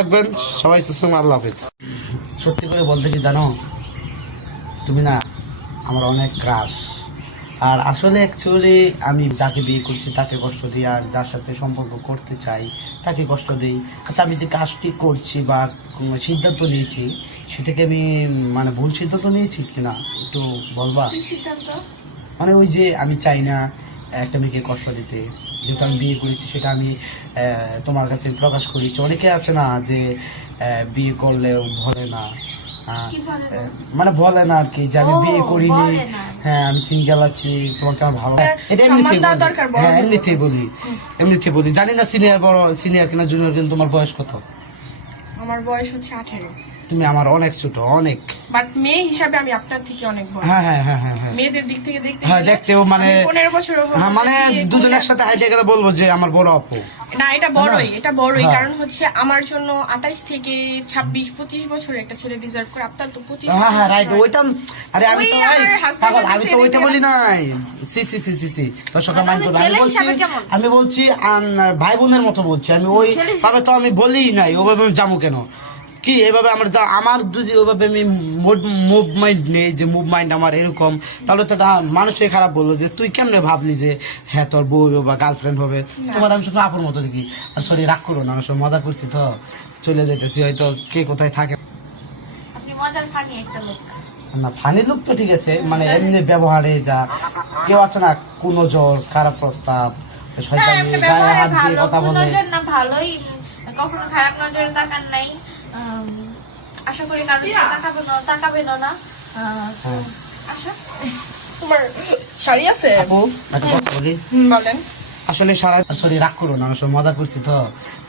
থাকবেন সবাই সুস্থ, আল্লাহ হাফেজ। সত্যি করে বলতে কি জানো, তুমি না আমার অনেক ক্রাশ। আর আসলে অ্যাকচুয়ালি আমি যাকে বিয়ে করছি তাকে কষ্ট দিই, আর যার সাথে সম্পর্ক করতে চাই তাকে কষ্ট দিই। আচ্ছা, আমি যে কাজটি করছি বা কোনো সিদ্ধান্ত নিয়েছি সেটাকে আমি মানে ভুল সিদ্ধান্ত নিয়েছি কিনা একটু বলবা? মানে ওই যে আমি চাই না একটা মেয়েকে কষ্ট দিতে, যেহেতু আমি বিয়ে করেছি সেটা আমি তোমার কাছে প্রকাশ করেছি। অনেকে আছে না যে বিয়ে করলেও বলে না, মানে বলে না আর কি, যে আমি বিয়ে করিনি, হ্যাঁ আমি সিঙ্গেল আছি, তোমাকে আমার ভালো। এটা এমনিতেই বলি। জানি না সিনিয়র বড় সিনিয়র কিনা জুনিয়র, কিন্তু তোমার বয়স কত? আমার বয়স হচ্ছে 18। তুমি আমার অনেক ছোট, অনেক। বাট মেয়ে হিসাবে আমি আপনার থেকে অনেক বড়। হ্যাঁ মেয়েদের দিক থেকে দেখতে হ্যাঁ, দেখতেও মানে 15 বছর মানে দুজন একসাথে হাইটে গেলে বলবো যে আমার বড় আপু। না, এটা বড়ই কারণ হচ্ছে আমার জন্য 28 থেকে 26-25 বছরের একটা ছেলে ডিজার্ভ করে। আপনার তো 25। হ্যাঁ রাইট, ওইটা। আরে আমি তো ওইটা বলি নাই। সি দর্শকরা মাইন্ড করবে, আমি বলছি ভাই বোনের মতো বলছি। আমি ওই ভাবে তো আমি বলিই নাই, ওভাবে আমি যাবো কেন? কি এভাবে আমার যদি ওইভাবে আমি মুভ মাইন্ড নেই, যে মুভ মাইন্ড আমার এরকম, তাহলে তো মানুষই খারাপ বললো যে তুই কেমনে ভাবলি যে হ্যাঁ তোর বউ বা গার্লফ্রেন্ড হবে। তোমার আমি শুধু আপুর মতো দেখি। আর সরি, রাগ করো না, আমি সব মজা করছি তো, চলে যেতেছি, হয়তো কে কোথায় থাকে। না ফানি লোক তো ঠিক আছে, মানে এমনি ব্যবহারে যা কেউ আছে না কোনো জ্বর খারাপ প্রস্তাব, শয়তানি গায়ে হাত দিয়ে কথা বলে। কখনো খারাপ নজরে তাকান নাই, আশা করি কারণ তাকাবেন না। আশা তোমার শাড়ি আছে আপু, একটা কথা বলি। বলেন। আসলে সরি, রাগ করো না, আমি সব মজা করছি তো,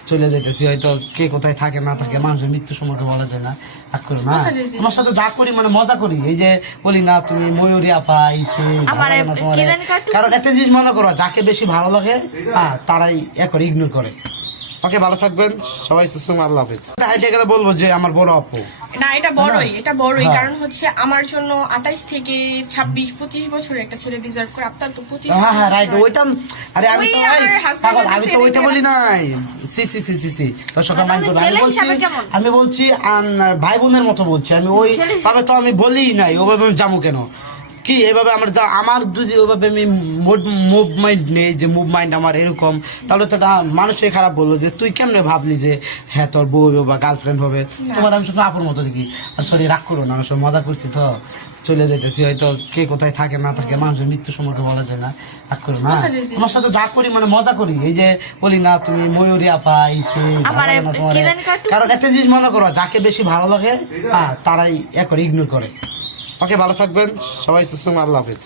চলে যেতেছি, হয়তো কে কোথায় থাকে না থাকে, মানুষের মৃত্যু সম্পর্কে বলা যায় না। রাগ করো না, তোমার সাথে যা করি মানে মজা করি। এই যে বলি না তুমি ময়ূরী আপা এসে না তোমার, কারণ একটা জিনিস মনে করো, যাকে বেশি ভালো লাগে হ্যাঁ তারাই করে ইগনোর করে। ওকে, ভালো থাকবেন সবাই সুস্থ, আল্লাহ হাফেজ। হাইটে গেলে বলবো যে আমার বড় আপু। না, এটা বড়ই কারণ হচ্ছে আমার জন্য 28 থেকে 26-25 বছরের একটা ছেলে ডিজার্ভ করে। আপনার তো 25। হ্যাঁ রাইট, ওইটা। আরে আমি তো ওইটা বলি নাই। সি দর্শকরা মাইন্ড করবে, আমি বলছি ভাই বোনের মতো বলছি। আমি ওই ভাবে তো আমি বলিই নাই, ওভাবে আমি যাবো কেন? কি এভাবে আমার যদি ওইভাবে আমি মুভ মাইন্ড নেই, যে মুভ মাইন্ড আমার এরকম, তাহলে তো মানুষই খারাপ বললো যে তুই কেমনে ভাবলি যে হ্যাঁ তোর বউ বা গার্লফ্রেন্ড হবে। তোমার আমি শুধু আপুর মতো দেখি। আর সরি, রাগ করো না, আমি সব মজা করছি তো, চলে যেতেছি, হয়তো কে কোথায় থাকে না থাকে, মানুষের মৃত্যু সম্পর্কে বলা যায় না। রাগ করো না, তোমার সাথে যা করি মানে মজা করি। এই যে বলি না তুমি ময়ূরী আপা এসে না তোমার, কারণ একটা জিনিস মনে করো, যাকে বেশি ভালো লাগে হ্যাঁ তারাই করে ইগনোর করে। ওকে, ভালো থাকবেন সবাই সুস্থ, আল্লাহ হাফেজ।